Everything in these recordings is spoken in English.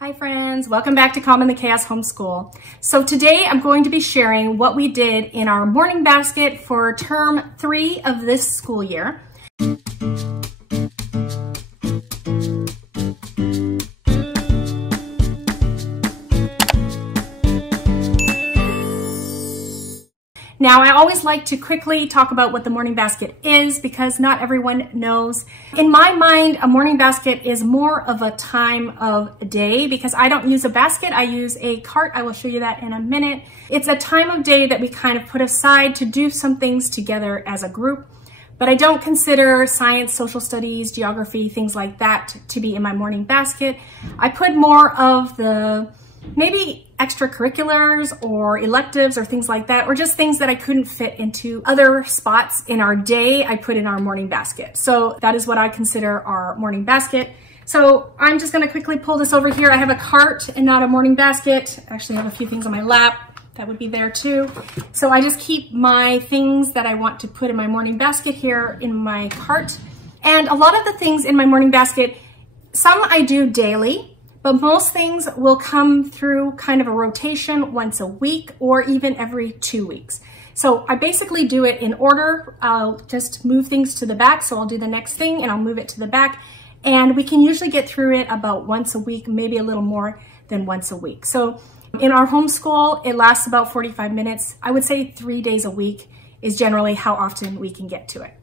Hi friends, welcome back to Calm in the Chaos Homeschool. So today I'm going to be sharing what we did in our morning basket for term 3 of this school year. Now, I always like to quickly talk about what the morning basket is because not everyone knows. In my mind, a morning basket is more of a time of day because I don't use a basket, I use a cart. I will show you that in a minute. It's a time of day that we kind of put aside to do some things together as a group. But I don't consider science, social studies, geography, things like that to be in my morning basket. I put more of the maybe extracurriculars or electives or things like that, or just things that I couldn't fit into other spots in our day, I put in our morning basket. So that is what I consider our morning basket. So I'm just gonna quickly pull this over here. I have a cart and not a morning basket. I actually have a few things on my lap that would be there too. So I just keep my things that I want to put in my morning basket here in my cart. And a lot of the things in my morning basket, some I do daily, but most things will come through kind of a rotation once a week or even every 2 weeks. So I basically do it in order. I'll just move things to the back. So I'll do the next thing and I'll move it to the back. And we can usually get through it about once a week, maybe a little more than once a week. So in our homeschool, it lasts about 45 minutes. I would say 3 days a week is generally how often we can get to it.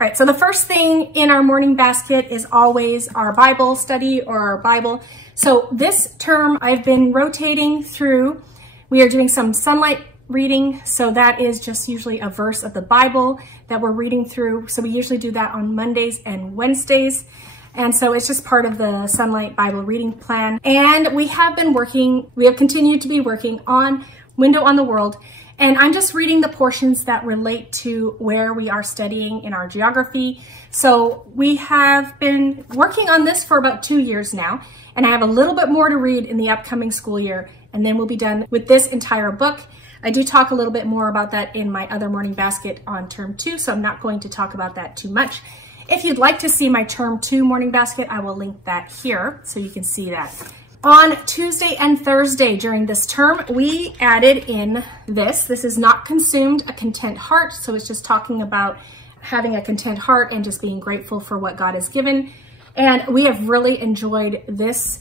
All right, so the first thing in our morning basket is always our Bible study or our Bible. So this term I've been rotating through. We are doing some Sonlight reading. So that is just usually a verse of the Bible that we're reading through. So we usually do that on Mondays and Wednesdays. And so it's just part of the Sonlight Bible reading plan. And we have continued to be working on Window on the World. And I'm just reading the portions that relate to where we are studying in our geography. So we have been working on this for about 2 years now, and I have a little bit more to read in the upcoming school year, and then we'll be done with this entire book. I do talk a little bit more about that in my other morning basket on term 2, so I'm not going to talk about that too much. If you'd like to see my term 2 morning basket, I will link that here so you can see that. On Tuesday and Thursday during this term, we added in this. This is Not Consumed, a Content Heart. So it's just talking about having a content heart and just being grateful for what God has given. And we have really enjoyed this.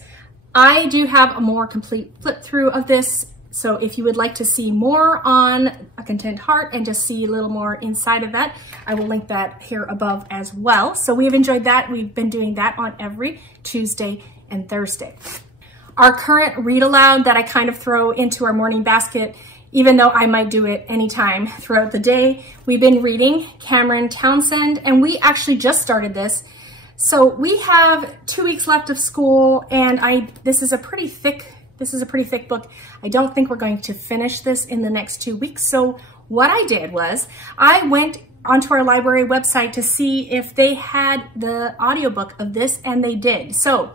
I do have a more complete flip through of this. So if you would like to see more on a content heart and just see a little more inside of that, I will link that here above as well. So we've enjoyed that. We've been doing that on every Tuesday and Thursday. Our current read aloud that I kind of throw into our morning basket, even though I might do it anytime throughout the day, we've been reading Cameron Townsend, and we actually just started this. So we have 2 weeks left of school, and this is a pretty thick book. I don't think we're going to finish this in the next 2 weeks. So what I did was I went onto our library website to see if they had the audiobook of this, and they did. So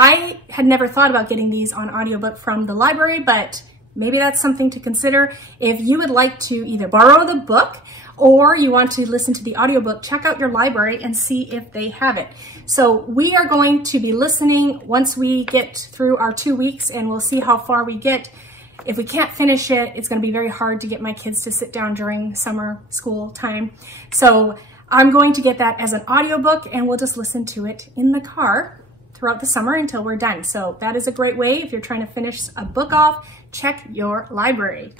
I had never thought about getting these on audiobook from the library, but maybe that's something to consider. If you would like to either borrow the book or you want to listen to the audiobook, check out your library and see if they have it. So we are going to be listening once we get through our 2 weeks, and we'll see how far we get. If we can't finish it, it's going to be very hard to get my kids to sit down during summer school time. So I'm going to get that as an audiobook, and we'll just listen to it in the car throughout the summer until we're done. So that is a great way if you're trying to finish a book off, check your library.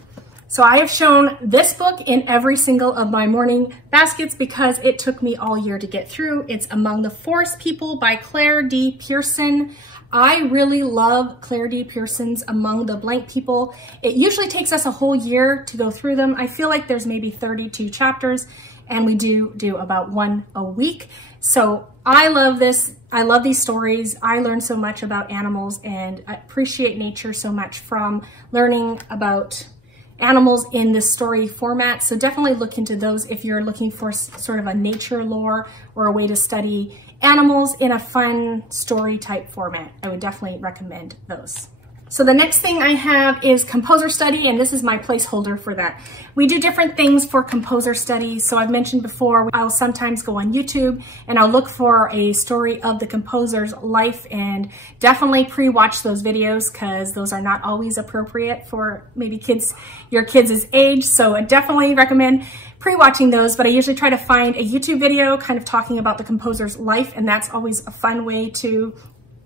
So I have shown this book in every single of my morning baskets because it took me all year to get through. It's Among the Forest People by Claire D. Pearson. I really love Claire D. Pearson's Among the Blank People. It usually takes us a whole year to go through them. I feel like there's maybe 32 chapters, and we do about one a week. So I love this. I love these stories. I learn so much about animals, and I appreciate nature so much from learning about animals in this story format. So definitely look into those if you're looking for sort of a nature lore or a way to study animals in a fun story type format. I would definitely recommend those. So the next thing I have is composer study, and this is my placeholder for that. We do different things for composer study. So I've mentioned before, I'll sometimes go on YouTube and I'll look for a story of the composer's life, and definitely pre-watch those videos because those are not always appropriate for maybe your kids' age. So I definitely recommend pre-watching those, but I usually try to find a YouTube video kind of talking about the composer's life, and that's always a fun way to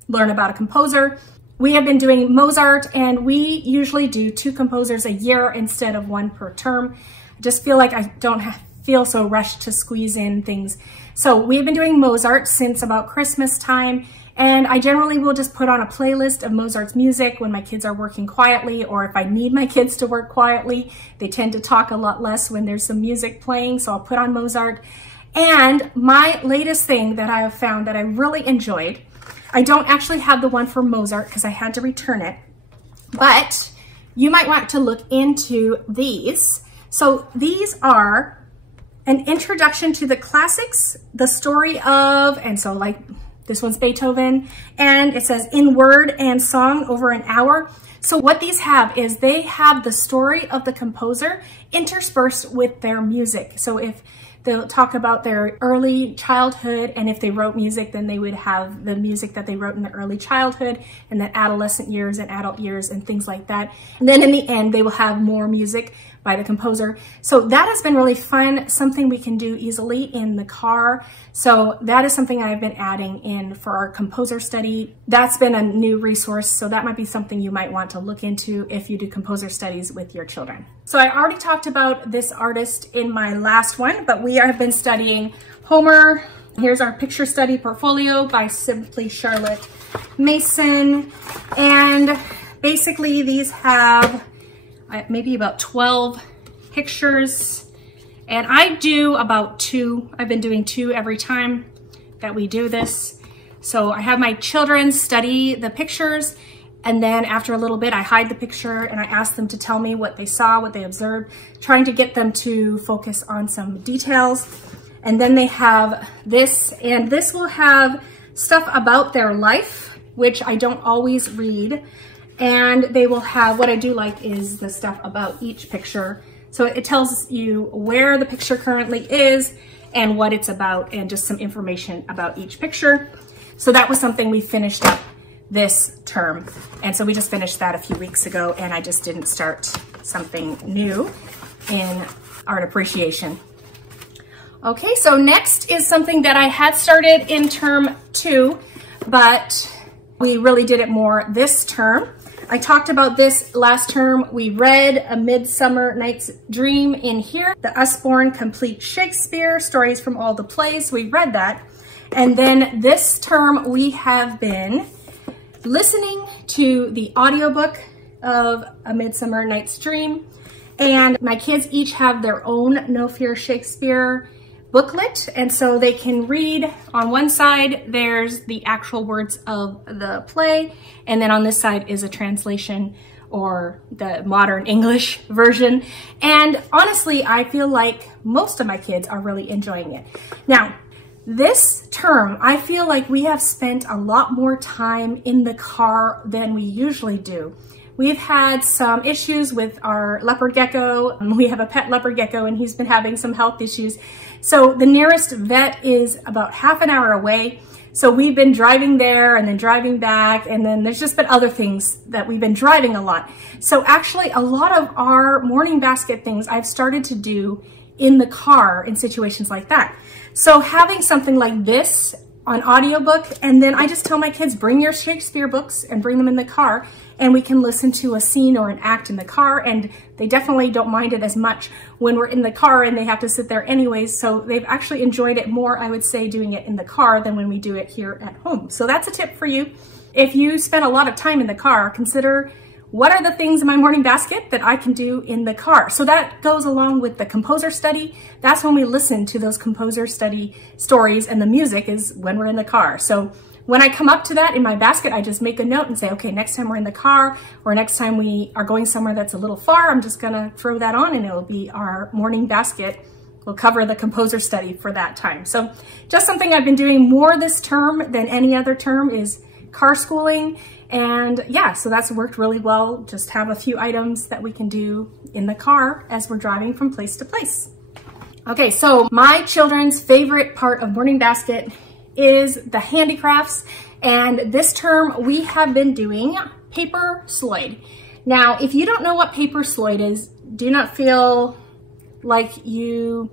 learn about a composer. We have been doing Mozart, and we usually do 2 composers a year instead of 1 per term. I just feel like I don't feel so rushed to squeeze in things. So we've been doing Mozart since about Christmas time, and I generally will just put on a playlist of Mozart's music when my kids are working quietly, or if I need my kids to work quietly. They tend to talk a lot less when there's some music playing, so I'll put on Mozart. And my latest thing that I have found that I really enjoyed, I don't actually have the one for Mozart because I had to return it, but you might want to look into these. So these are an introduction to the classics, the story of, and so like this one's Beethoven, and it says in word and song over an hour. So what these have is they have the story of the composer interspersed with their music. So if they'll talk about their early childhood, and if they wrote music, then they would have the music that they wrote in the early childhood and the adolescent years and adult years and things like that. And then in the end, they will have more music by the composer. So that has been really fun, something we can do easily in the car. So that is something I've been adding in for our composer study. That's been a new resource, so that might be something you might want to look into if you do composer studies with your children. So I already talked about this artist in my last one, but we have been studying Homer. Here's our picture study portfolio by Simply Charlotte Mason. And basically these have maybe about 12 pictures, and I do about 2. I've been doing 2 every time that we do this. So I have my children study the pictures, and then after a little bit I hide the picture and I ask them to tell me what they saw, what they observed, trying to get them to focus on some details. And then they have this, and this will have stuff about their life, which I don't always read. And they will have, what I do like is the stuff about each picture. So it tells you where the picture currently is and what it's about, and just some information about each picture. So that was something we finished up this term. And so we just finished that a few weeks ago, and I just didn't start something new in art appreciation. Okay, so next is something that I had started in term 2, but we really did it more this term. I talked about this last term. We read A Midsummer Night's Dream in here, the Usborne Complete Shakespeare, stories from all the plays. We read that. And then this term we have been listening to the audiobook of A Midsummer Night's Dream. And my kids each have their own No Fear Shakespeare booklet, and so they can read. On one side there's the actual words of the play, and then on this side is a translation or the modern English version. And honestly, I feel like most of my kids are really enjoying it. Now, this term, I feel like we have spent a lot more time in the car than we usually do. We've had some issues with our leopard gecko. We have a pet leopard gecko, and he's been having some health issues. So the nearest vet is about half an hour away. So we've been driving there and then driving back, and then there's just been other things that we've been driving a lot. So actually a lot of our morning basket things I've started to do in the car in situations like that. So having something like this on audiobook, and then I just tell my kids, bring your Shakespeare books and bring them in the car, and we can listen to a scene or an act in the car, and they definitely don't mind it as much when we're in the car and they have to sit there anyways. So they've actually enjoyed it more, I would say, doing it in the car than when we do it here at home. So that's a tip for you. If you spend a lot of time in the car, consider what are the things in my morning basket that I can do in the car. So that goes along with the composer study. That's when we listen to those composer study stories, and the music is when we're in the car. So when I come up to that in my basket, I just make a note and say, okay, next time we're in the car, or next time we are going somewhere that's a little far, I'm just gonna throw that on, and it'll be our morning basket. We'll cover the composer study for that time. So just something I've been doing more this term than any other term is car schooling. And yeah, so that's worked really well. Just have a few items that we can do in the car as we're driving from place to place. Okay, so my children's favorite part of Morning Basket is the handicrafts. And this term we have been doing paper Sloyd. Now, if you don't know what paper Sloyd is, do not feel like you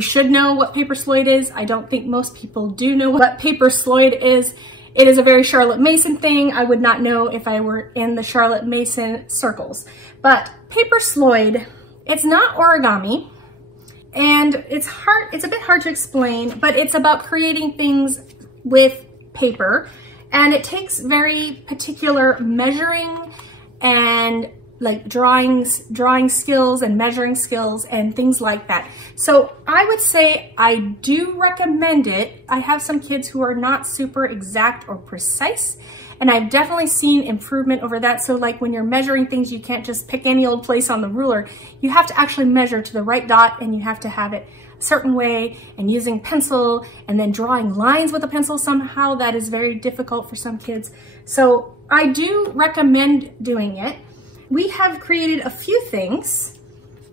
should know what paper Sloyd is. I don't think most people do know what paper Sloyd is. It is a very Charlotte Mason thing. I would not know if I were in the Charlotte Mason circles. But paper Sloyd, it's not origami, and it's a bit hard to explain, but it's about creating things with paper, and it takes very particular measuring and like drawing skills and measuring skills and things like that. So I would say I do recommend it. I have some kids who are not super exact or precise, and I've definitely seen improvement over that. So like when you're measuring things, you can't just pick any old place on the ruler. You have to actually measure to the right dot, and you have to have it a certain way, and using pencil and then drawing lines with a pencil somehow, that is very difficult for some kids. So I do recommend doing it. We have created a few things.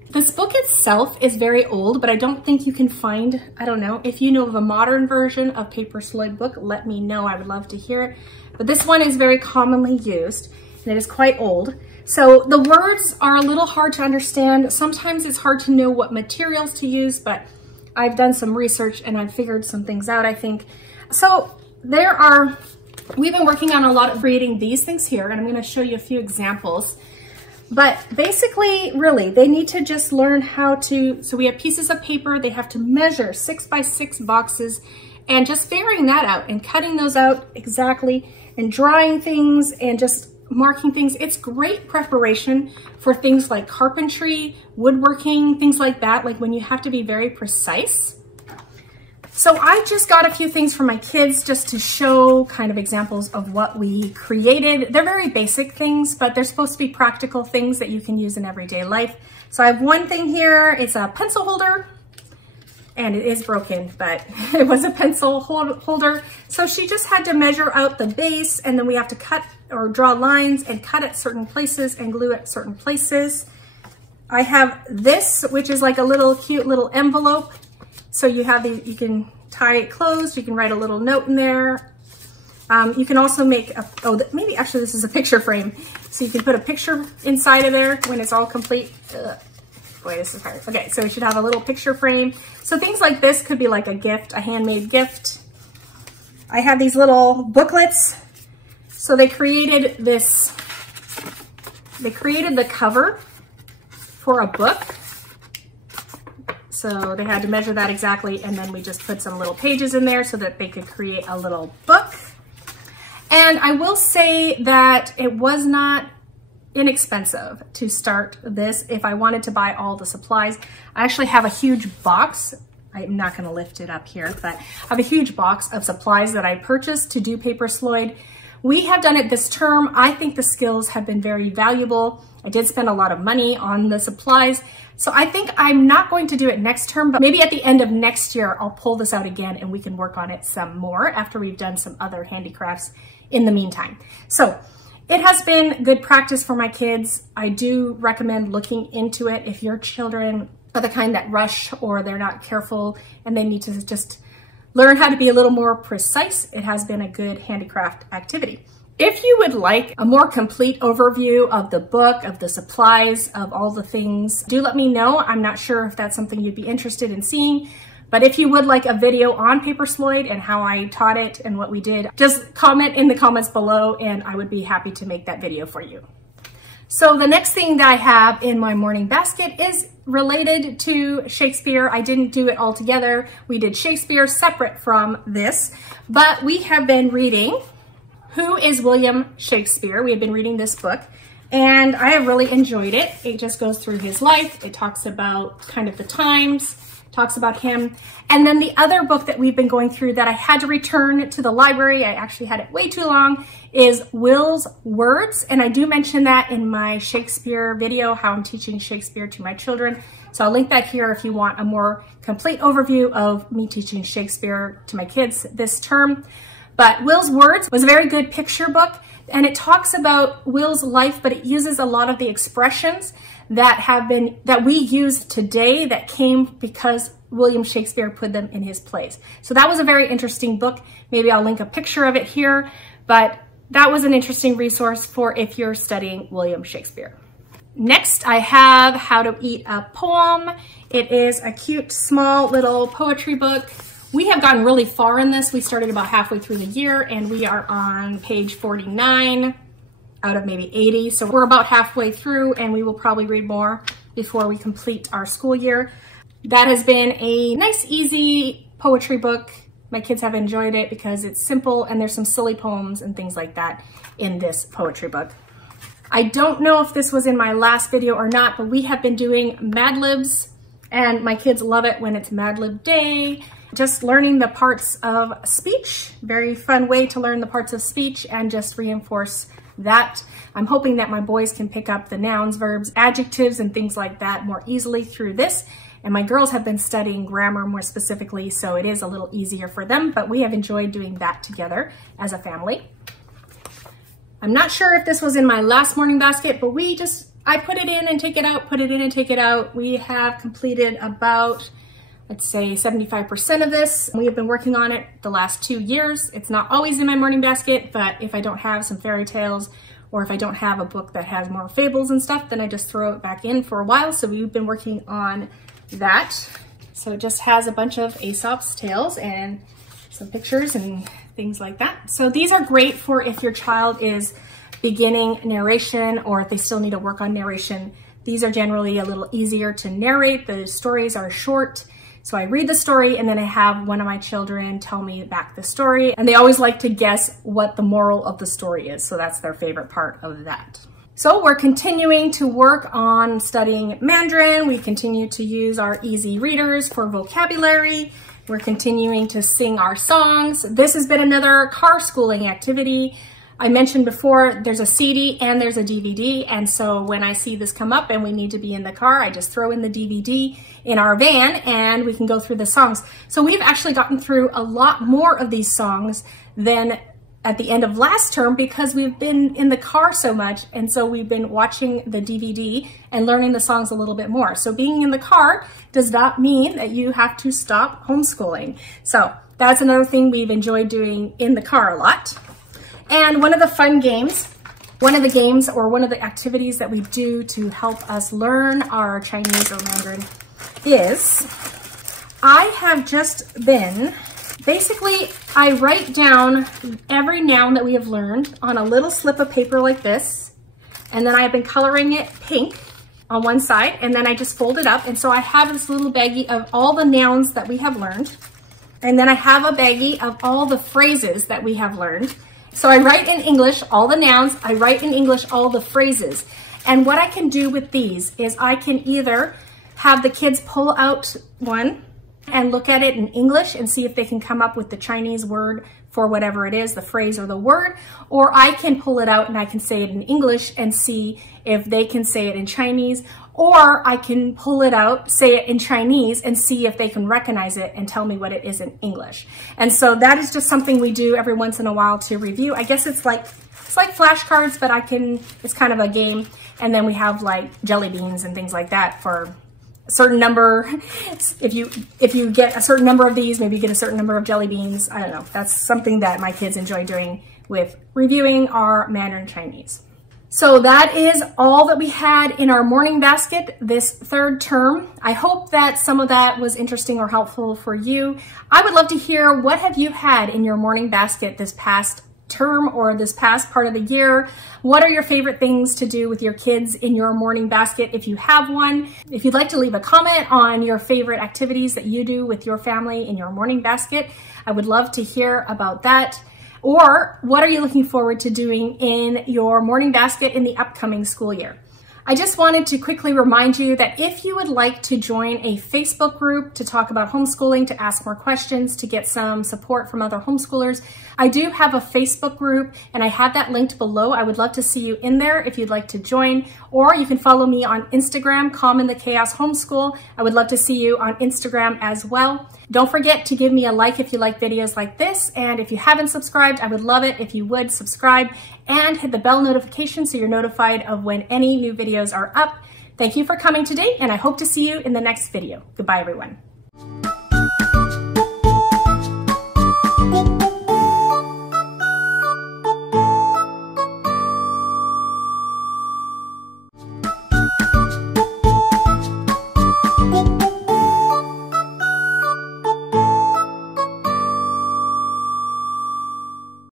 This book itself is very old, but I don't think you can find, I don't know, if you know of a modern version of paper Sloyd book, let me know. I would love to hear it. But this one is very commonly used, and it is quite old. So the words are a little hard to understand. Sometimes it's hard to know what materials to use, but I've done some research and I've figured some things out, I think. So we've been working on a lot of creating these things here, and I'm going to show you a few examples. But basically, really, they need to just learn how to, so we have pieces of paper, they have to measure 6 by 6 boxes, and just figuring that out and cutting those out exactly and drawing things and just marking things. It's great preparation for things like carpentry, woodworking, things like that, like when you have to be very precise. So I just got a few things for my kids just to show kind of examples of what we created. They're very basic things, but they're supposed to be practical things that you can use in everyday life. So I have one thing here. It's a pencil holder, and it is broken, but it was a pencil holder. So she just had to measure out the base, and then we have to cut or draw lines and cut at certain places and glue at certain places. I have this, which is like a little cute little envelope. So you have these, you can tie it closed, you can write a little note in there. You can also make maybe actually this is a picture frame. So you can put a picture inside of there when it's all complete. Boy, this is hard. Okay, so we should have a little picture frame. So things like this could be like a gift, a handmade gift. I have these little booklets. So they created this, they created the cover for a book. So they had to measure that exactly, and then we just put some little pages in there so that they could create a little book. And I will say that it was not inexpensive to start this if I wanted to buy all the supplies. I actually have a huge box. I'm not going to lift it up here, but I have a huge box of supplies that I purchased to do paper Sloyd. We have done it this term. I think the skills have been very valuable. I did spend a lot of money on the supplies. So I think I'm not going to do it next term, but maybe at the end of next year, I'll pull this out again and we can work on it some more after we've done some other handicrafts in the meantime. So it has been good practice for my kids. I do recommend looking into it if your children are the kind that rush or they're not careful and they need to just learn how to be a little more precise. It has been a good handicraft activity. If you would like a more complete overview of the book, of the supplies, of all the things, do let me know. I'm not sure if that's something you'd be interested in seeing, but if you would like a video on paper Sloyd and how I taught it and what we did, just comment in the comments below and I would be happy to make that video for you. So the next thing that I have in my morning basket is related to Shakespeare. I didn't do it all together. We did Shakespeare separate from this, but we have been reading Who is William Shakespeare? We have been reading this book and I have really enjoyed it. It just goes through his life. It talks about kind of the times, talks about him. And then the other book that we've been going through that I had to return to the library, I actually had it way too long, is Will's Words. And I do mention that in my Shakespeare video, how I'm teaching Shakespeare to my children. So I'll link that here if you want a more complete overview of me teaching Shakespeare to my kids this term. But Will's Words was a very good picture book. And it talks about Will's life, but it uses a lot of the expressions that we use today that came because William Shakespeare put them in his plays. So that was a very interesting book. Maybe I'll link a picture of it here, but that was an interesting resource for if you're studying William Shakespeare. Next, I have How to Eat a Poem. It is a cute, small little poetry book. We have gotten really far in this. We started about halfway through the year and we are on page 49 out of maybe 80. So we're about halfway through and we will probably read more before we complete our school year. That has been a nice, easy poetry book. My kids have enjoyed it because it's simple and there's some silly poems and things like that in this poetry book. I don't know if this was in my last video or not, but we have been doing Mad Libs and my kids love it when it's Mad Lib Day. Just learning the parts of speech, very fun way to learn the parts of speech and just reinforce that. I'm hoping that my boys can pick up the nouns, verbs, adjectives, and things like that more easily through this. And my girls have been studying grammar more specifically, so it is a little easier for them, but we have enjoyed doing that together as a family. I'm not sure if this was in my last morning basket, but I put it in and take it out, put it in and take it out. We have completed about, let's say 75% of this. We have been working on it the last 2 years. It's not always in my morning basket, but if I don't have some fairy tales or if I don't have a book that has more fables and stuff, then I just throw it back in for a while. So we've been working on that. So it just has a bunch of Aesop's tales and some pictures and things like that. So these are great for if your child is beginning narration or if they still need to work on narration. These are generally a little easier to narrate. The stories are short. So I read the story and then I have one of my children tell me back the story. And they always like to guess what the moral of the story is. So that's their favorite part of that. So we're continuing to work on studying Mandarin. We continue to use our easy readers for vocabulary. We're continuing to sing our songs. This has been another car schooling activity. I mentioned before, there's a CD and there's a DVD. And so when I see this come up and we need to be in the car, I just throw in the DVD in our van and we can go through the songs. So we've actually gotten through a lot more of these songs than at the end of last term because we've been in the car so much. And so we've been watching the DVD and learning the songs a little bit more. So being in the car does not mean that you have to stop homeschooling. So that's another thing we've enjoyed doing in the car a lot. And one of the fun games, one of the activities that we do to help us learn our Chinese or Mandarin is, I have just been, basically I write down every noun that we have learned on a little slip of paper like this, and then I have been coloring it pink on one side, and then I just fold it up, and so I have this little baggie of all the nouns that we have learned, and then I have a baggie of all the phrases that we have learned. So I write in English all the nouns, I write in English all the phrases. And what I can do with these is I can either have the kids pull out one and look at it in English and see if they can come up with the Chinese word for whatever it is, the phrase or the word, or I can pull it out and I can say it in English and see if they can say it in Chinese, or I can pull it out, say it in Chinese, and see if they can recognize it and tell me what it is in English. And so that is just something we do every once in a while to review. I guess it's like flashcards, but it's kind of a game. And then we have like jelly beans and things like that for a certain number. If you get a certain number of these, maybe you get a certain number of jelly beans. I don't know. That's something that my kids enjoy doing with reviewing our Mandarin Chinese. So that is all that we had in our morning basket this third term. I hope that some of that was interesting or helpful for you. I would love to hear, what have you had in your morning basket this past term or this past part of the year? What are your favorite things to do with your kids in your morning basket if you have one? If you'd like to leave a comment on your favorite activities that you do with your family in your morning basket, I would love to hear about that. Or what are you looking forward to doing in your morning basket in the upcoming school year? I just wanted to quickly remind you that if you would like to join a Facebook group to talk about homeschooling, to ask more questions, to get some support from other homeschoolers, I do have a Facebook group and I have that linked below. I would love to see you in there if you'd like to join, or you can follow me on Instagram, Calm in the Chaos Homeschool. I would love to see you on Instagram as well. Don't forget to give me a like if you like videos like this. And if you haven't subscribed, I would love it if you would subscribe and hit the bell notification so you're notified of when any new videos are up. Thank you for coming today, and I hope to see you in the next video. Goodbye, everyone.